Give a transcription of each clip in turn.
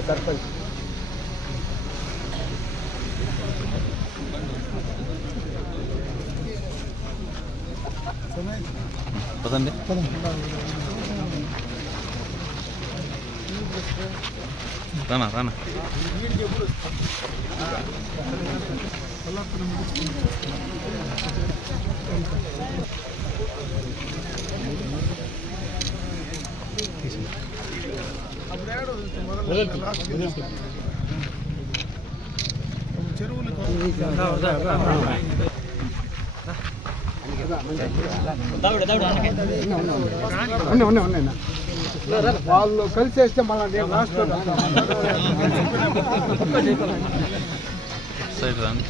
सरपंच पसंद राना राना వాళ్ళు కలిసేస్తే మళ్ళీ లాస్ట్ సైడ్ రాండి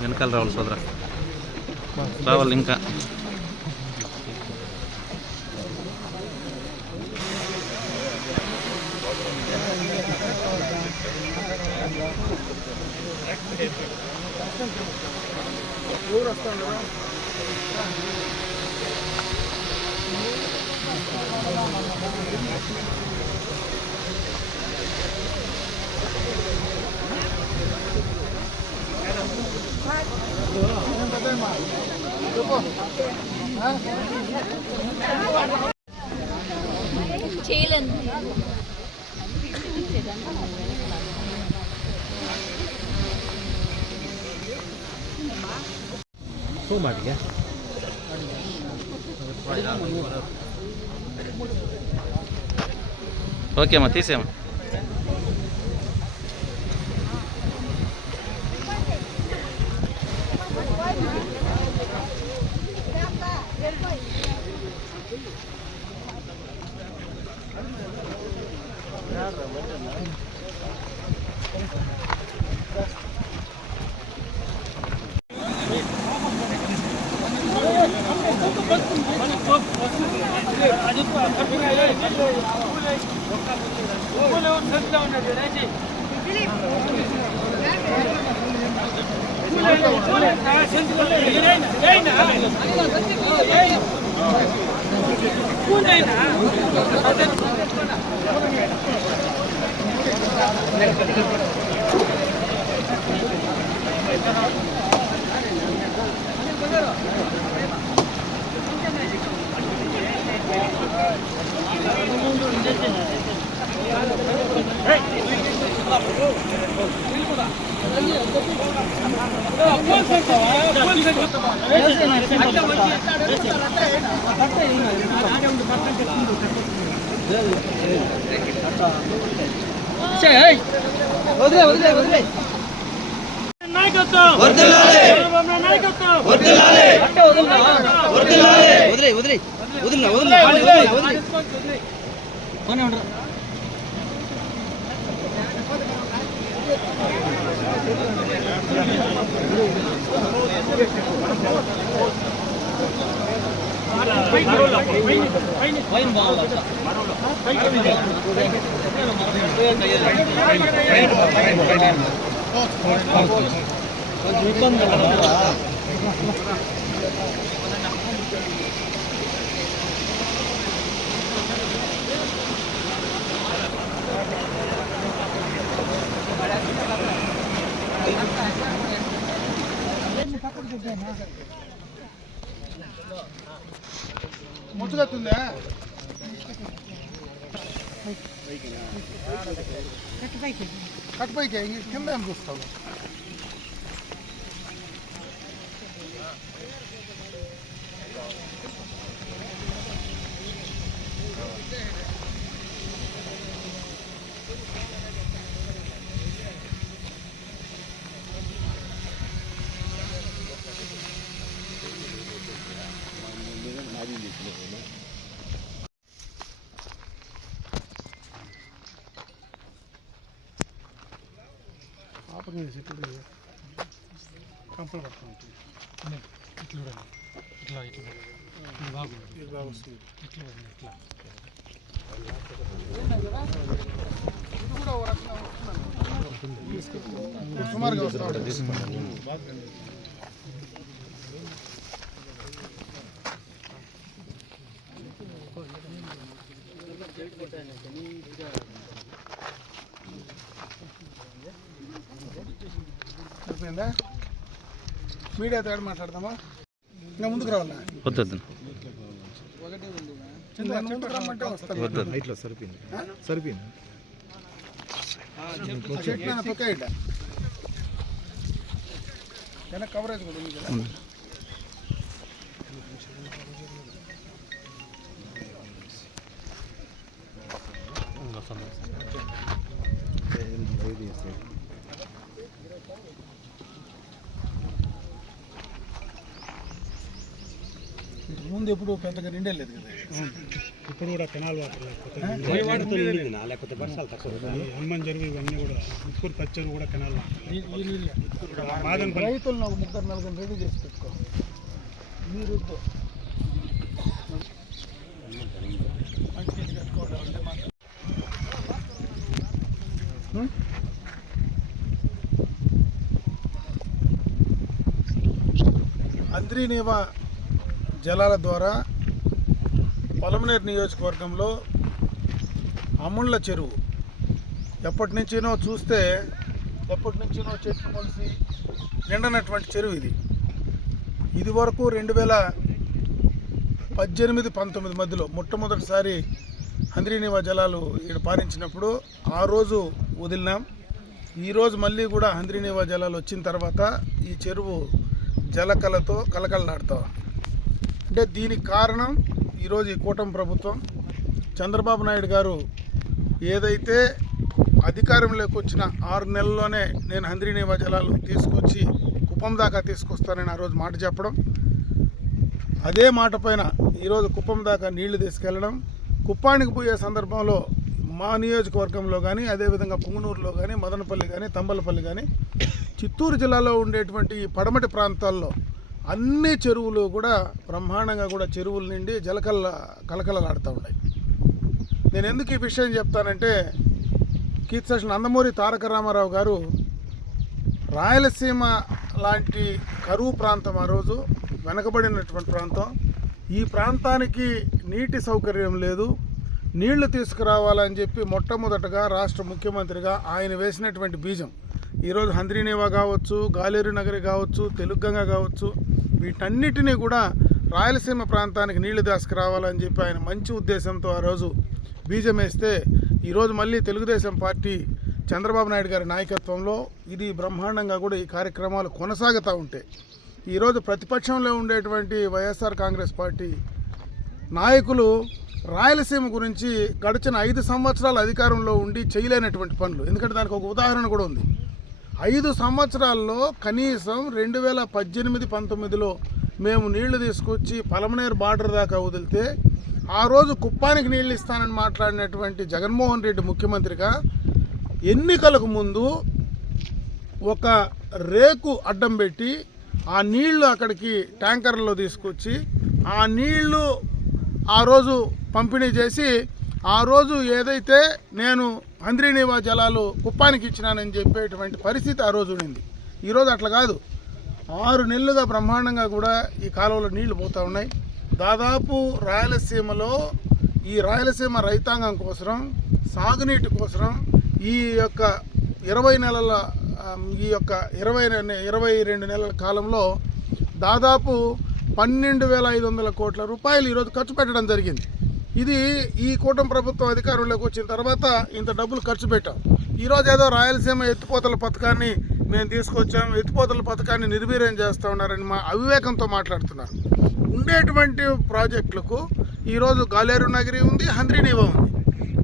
వెనకాల రావాలి సోదరా రావాలి ఇంకా ఓకే అమ్మా తీసేమ్మా ముచ్చుగత్తుందా కట్ పైకి కింద ఏం చూస్తావు కంపలు పడుతుంది ఇట్లా ఇట్లా ఇట్లా ఇది బాగుంది ఇది బాగా వస్తుంది ఇట్లా ఇట్లా ఇది కూడా ఒక రకంగా వస్తుంది సుమారుగా వస్తూ ఉంటుంది. అయిపోయిందా? మీడియా తేడా మాట్లాడదామా? ఇంకా ముందుకు రావాలా? వద్దు ముందుకు రమ్మంటే వస్తాను. ఇట్లా సరిపోయింది సరిపోయింది చెట్టు పక్క వెనక కవరేజ్ కూడా ఉంది కదా. ముందు ఎప్పుడు పెద్దగా నిండలేదు కదా. ఇప్పుడు కూడా కెనాల్ వాటర్ లేకపోతే వర్షాలు తక్కువ హనుమాన్ చెరువు ఇవన్నీ కూడా ముక్కూరు పచ్చరు కూడా కెనాల్ రైతులను ఒక 3-4 రెడీ చేసి పెట్టుకో. మీరు అంద్రీనీవా జలాల ద్వారా పొలమనేరు నియోజకవర్గంలో అముళ్ళ చెరువు ఎప్పటి నుంచినో చూస్తే ఎప్పటి నుంచినో చెట్లు మొలిసి నిండనటువంటి చెరువు ఇది వరకు 2018-19 మధ్యలో మొట్టమొదటిసారి అంద్రీనీవా జలాలు ఇక్కడ పారించినప్పుడు ఆ రోజు వదిలినాం. ఈరోజు మళ్ళీ కూడా అంద్రీనీవా జలాలు వచ్చిన తర్వాత ఈ చెరువు జలకళతో కలకలలాడుతూ ఉంది. అంటే దీనికి కారణం ఈరోజు ఈ కూటమి ప్రభుత్వం చంద్రబాబు నాయుడు గారు ఏదైతే అధికారంలోకి వచ్చిన 6 నెలల్లోనే నేను అంద్రీనీవా జలాలు తీసుకొచ్చి కుప్పం దాకా తీసుకొస్తానని ఆ రోజు మాట చెప్పడం, అదే మాట పైన ఈరోజు కుప్పం దాకా నీళ్లు తీసుకెళ్ళడం, కుప్పానికి పోయే సందర్భంలో మా నియోజకవర్గంలో కానీ అదేవిధంగా పుంగనూరులో కానీ మదనపల్లి కానీ తంబలపల్లి కానీ చిత్తూరు జిల్లాలో ఉండేటువంటి ఈ పడమటి ప్రాంతాల్లో అన్ని చెరువులు కూడా బ్రహ్మాండంగా కూడా చెరువుల నుండి కలకలలాడుతూ ఉన్నాయి. నేను ఎందుకు ఈ విషయం చెప్తానంటే కీర్తిశేషులు నందమూరి తారక రామారావు గారు రాయలసీమ లాంటి కరువు ప్రాంతం, ఆ రోజు వెనకబడినటువంటి ప్రాంతం, ఈ ప్రాంతానికి నీటి సౌకర్యం లేదు, నీళ్లు తీసుకురావాలని చెప్పి మొట్టమొదటగా రాష్ట్ర ముఖ్యమంత్రిగా ఆయన వేసినటువంటి బీజం ఈరోజు అంద్రీనీవా కావచ్చు, గాలేరు నగరి కావచ్చు, తెలుగంగ కావచ్చు, వీటన్నిటినీ కూడా రాయలసీమ ప్రాంతానికి నీళ్లు తీసుకురావాలని చెప్పి ఆయన మంచి ఉద్దేశంతో ఆ రోజు బీజం వేస్తే ఈరోజు మళ్ళీ తెలుగుదేశం పార్టీ చంద్రబాబు నాయుడు గారి నాయకత్వంలో ఇది బ్రహ్మాండంగా కూడా ఈ కార్యక్రమాలు కొనసాగుతూ ఉంటాయి. ఈరోజు ప్రతిపక్షంలో ఉండేటువంటి వైఎస్ఆర్ కాంగ్రెస్ పార్టీ నాయకులు రాయలసీమ గురించి గడిచిన 5 సంవత్సరాలు అధికారంలో ఉండి చేయలేనటువంటి పనులు, ఎందుకంటే దానికి ఒక ఉదాహరణ కూడా ఉంది. 5 సంవత్సరాల్లో కనీసం 2018-19లో మేము నీళ్లు తీసుకొచ్చి పొలమనేరు బార్డర్ దాకా వదిలితే ఆ రోజు కుప్పానికి నీళ్ళు ఇస్తానని మాట్లాడినటువంటి జగన్మోహన్ రెడ్డి ముఖ్యమంత్రిగా ఎన్నికలకు ముందు ఒక రేకు అడ్డం పెట్టి ఆ నీళ్లు అక్కడికి ట్యాంకర్లలో తీసుకొచ్చి ఆ నీళ్లు ఆ రోజు పంపిణీ చేసి ఆ రోజు ఏదైతే నేను అంద్రీనీవా జలాలు కుప్పానికి ఇచ్చినానని చెప్పేటువంటి పరిస్థితి ఆ రోజు ఉండింది. ఈరోజు అట్లా కాదు. 6 నెలలుగా బ్రహ్మాండంగా కూడా ఈ కాలువలో నీళ్లు పోతూ ఉన్నాయి. దాదాపు రాయలసీమలో ఈ రాయలసీమ రైతాంగం కోసం సాగునీటి కోసం ఈ యొక్క 20 నెలల ఈ యొక్క 22 నెలల కాలంలో దాదాపు 12,500 కోట్ల రూపాయలు ఈరోజు ఖర్చు పెట్టడం జరిగింది. ఇది ఈ కూటమి ప్రభుత్వం అధికారంలోకి వచ్చిన తర్వాత ఇంత డబ్బులు ఖర్చు పెట్టాం. ఈరోజు ఏదో రాయలసీమ ఎత్తిపోతల పథకాన్ని మేము తీసుకొచ్చాం, ఎత్తిపోతల పథకాన్ని నిర్వీర్యం చేస్తూ ఉన్నారని మా అవివేకంతో మాట్లాడుతున్నారు. ఉండేటువంటి ప్రాజెక్టులకు ఈరోజు గాలేరు నగరి ఉంది, అంద్రీనీవా ఉంది.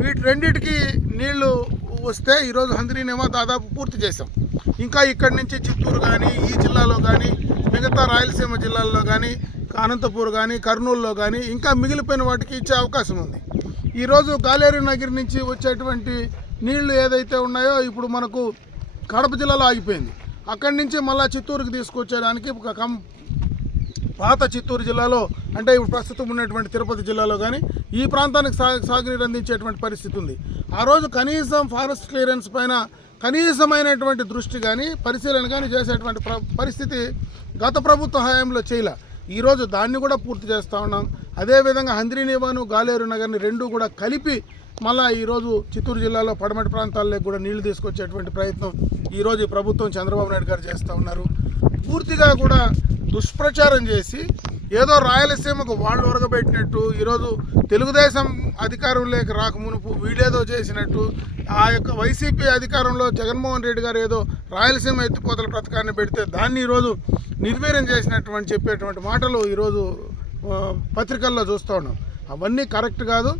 వీటి రెండింటికి నీళ్లు వస్తే ఈరోజు అంద్రీనీవా దాదాపు పూర్తి చేసాం. ఇంకా ఇక్కడి నుంచి చిత్తూరు కానీ ఈ జిల్లాలో కానీ మిగతా రాయలసీమ జిల్లాల్లో కానీ అనంతపూర్ కానీ కర్నూలులో కానీ ఇంకా మిగిలిపోయిన వాటికి ఇచ్చే అవకాశం ఉంది. ఈరోజు గాలేరు నగర్ నుంచి వచ్చేటువంటి నీళ్లు ఏదైతే ఉన్నాయో ఇప్పుడు మనకు కడప జిల్లాలో ఆగిపోయింది. అక్కడి నుంచి మళ్ళీ చిత్తూరుకి తీసుకొచ్చేయడానికి పాత చిత్తూరు జిల్లాలో అంటే ఇప్పుడు ప్రస్తుతం ఉన్నటువంటి తిరుపతి జిల్లాలో కానీ ఈ ప్రాంతానికి సాగునీరు అందించేటువంటి పరిస్థితి ఉంది. ఆ రోజు కనీసం ఫారెస్ట్ క్లియరెన్స్ పైన కనీసమైనటువంటి దృష్టి కానీ పరిశీలన కానీ చేసేటువంటి పరిస్థితి గత ప్రభుత్వ హయాంలో చేయలే. ఈరోజు దాన్ని కూడా పూర్తి చేస్తూ ఉన్నాం. అదేవిధంగా హంద్రీనీవాను గాలేరు నగర్ని రెండు కూడా కలిపి మళ్ళీ ఈరోజు చిత్తూరు జిల్లాలో పడమటి ప్రాంతాల్లో కూడా నీళ్లు తీసుకొచ్చేటువంటి ప్రయత్నం ఈరోజు ఈ ప్రభుత్వం చంద్రబాబు నాయుడు గారు చేస్తూ ఉన్నారు. పూర్తిగా కూడా దుష్ప్రచారం చేసి ఏదో రాయలసీమకు వాళ్ళు ఒరగబెట్టినట్టు ఈరోజు తెలుగుదేశం అధికారంలోకి రాకమునుపు వీడేదో చేసినట్టు ఆ యొక్క వైసీపీ అధికారంలో జగన్మోహన్ రెడ్డి గారు ఏదో రాయలసీమ ఎత్తిపోతల పథకాన్ని పెడితే దాన్ని ఈరోజు నిర్వీర్యం చేసినటువంటి చెప్పేటువంటి మాటలు ఈరోజు పత్రికల్లో చూస్తూ ఉన్నాం. అవన్నీ కరెక్ట్ కాదు.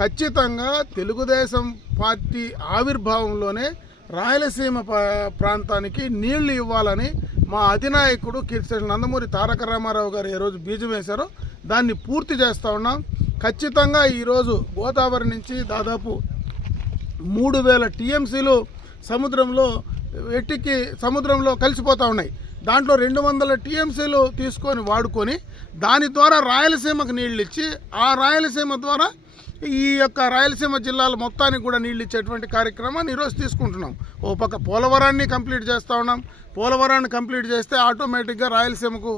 ఖచ్చితంగా తెలుగుదేశం పార్టీ ఆవిర్భావంలోనే రాయలసీమ ప్రాంతానికి నీళ్లు ఇవ్వాలని మా అధినాయకుడు కీర్తిశేషులు నందమూరి తారక రామారావు గారు ఈరోజు బీజం వేశారో దాన్ని పూర్తి చేస్తూ ఉన్నాం. ఖచ్చితంగా ఈరోజు గోదావరి నుంచి దాదాపు 3000 టీఎంసీలు సముద్రంలో కలిసిపోతూ ఉన్నాయి. దాంట్లో 200 టీఎంసీలు తీసుకొని వాడుకొని దాని ద్వారా రాయలసీమకు నీళ్ళు ఇచ్చి ఆ రాయలసీమ ద్వారా ఈ యొక్క రాయలసీమ జిల్లాల మొత్తానికి కూడా నీళ్ళు ఇచ్చేటువంటి కార్యక్రమాన్ని ఈరోజు తీసుకుంటున్నాం. ఓ పక్క పోలవరాన్ని కంప్లీట్ చేస్తూ ఉన్నాం. పోలవరాన్ని కంప్లీట్ చేస్తే ఆటోమేటిక్గా రాయలసీమకు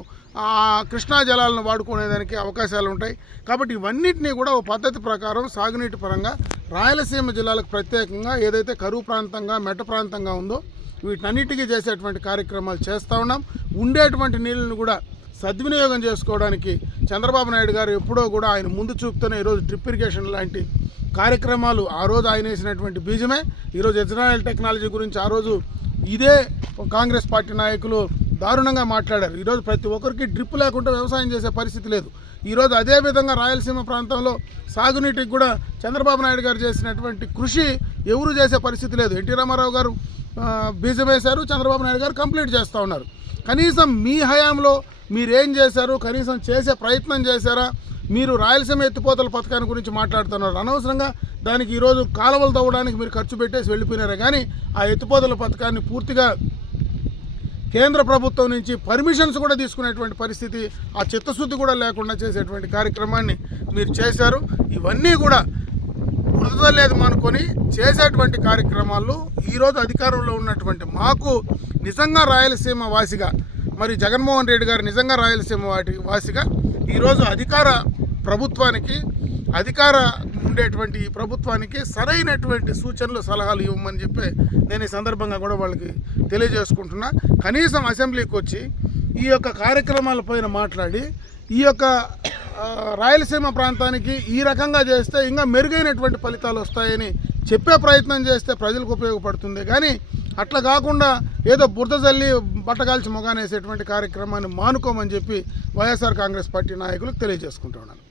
కృష్ణా జలాలను వాడుకునేదానికి అవకాశాలు ఉంటాయి. కాబట్టి ఇవన్నిటినీ కూడా ఓ పద్ధతి ప్రకారం సాగునీటి పరంగా రాయలసీమ జిల్లాలకు ప్రత్యేకంగా ఏదైతే కరువు ప్రాంతంగా మెట్ట ప్రాంతంగా ఉందో వీటన్నిటికీ చేసేటువంటి కార్యక్రమాలు చేస్తూ ఉన్నాం. ఉండేటువంటి నీళ్ళను కూడా సద్వినియోగం చేసుకోవడానికి చంద్రబాబు నాయుడు గారు ఎప్పుడో కూడా ఆయన ముందు చూపుతూనే ఈరోజు డ్రిప్ ఇరిగేషన్ లాంటి కార్యక్రమాలు ఆ రోజు ఆయన వేసినటువంటి బీజమే. ఈరోజు ఇజ్రాయెల్ టెక్నాలజీ గురించి ఆ రోజు ఇదే కాంగ్రెస్ పార్టీ నాయకులు దారుణంగా మాట్లాడారు. ఈరోజు ప్రతి ఒక్కరికి డ్రిప్ లేకుండా వ్యవసాయం చేసే పరిస్థితి లేదు. ఈరోజు అదేవిధంగా రాయలసీమ ప్రాంతంలో సాగునీటికి కూడా చంద్రబాబు నాయుడు గారు చేసినటువంటి కృషి ఎవరు చేసే పరిస్థితి లేదు. ఎన్టీ రామారావు గారు బీజం వేశారు, చంద్రబాబు నాయుడు గారు కంప్లీట్ చేస్తూ ఉన్నారు. కనీసం మీ హయాంలో మీరేం చేశారు, కనీసం చేసే ప్రయత్నం చేశారా? మీరు రాయలసీమ ఎత్తిపోతల పథకాన్ని గురించి మాట్లాడుతున్నారు. అనవసరంగా దానికి ఈరోజు కాలువలు తవ్వడానికి మీరు ఖర్చు పెట్టేసి వెళ్ళిపోయినారే కానీ ఆ ఎత్తిపోతల పథకాన్ని పూర్తిగా కేంద్ర ప్రభుత్వం నుంచి పర్మిషన్స్ కూడా తీసుకునేటువంటి పరిస్థితి, ఆ చిత్తశుద్ధి కూడా లేకుండా చేసేటువంటి కార్యక్రమాన్ని మీరు చేశారు. ఇవన్నీ కూడా వృధలేదు అనుకొని చేసేటువంటి కార్యక్రమాలు ఈరోజు అధికారంలో ఉన్నటువంటి మాకు నిజంగా రాయలసీమ వాసిగా మరి జగన్మోహన్ రెడ్డి గారు నిజంగా రాయలసీమ వాసిగా ఈరోజు ఉండేటువంటి ఈ ప్రభుత్వానికి సరైనటువంటి సూచనలు సలహాలు ఇవ్వమని చెప్పి నేను ఈ సందర్భంగా కూడా వాళ్ళకి తెలియజేసుకుంటున్నా. కనీసం అసెంబ్లీకి వచ్చి ఈ యొక్క కార్యక్రమాలపైన మాట్లాడి ఈ యొక్క రాయలసీమ ప్రాంతానికి ఈ రకంగా చేస్తే ఇంకా మెరుగైనటువంటి ఫలితాలు వస్తాయని చెప్పే ప్రయత్నం చేస్తే ప్రజలకు ఉపయోగపడుతుంది. కానీ అట్లా కాకుండా ఏదో బురద జల్లి బట్టగాల్చి మొగానేసేటువంటి కార్యక్రమాన్ని మానుకోమని చెప్పి వైఎస్ఆర్ కాంగ్రెస్ పార్టీ నాయకులకు తెలియజేసుకుంటూ ఉన్నాను.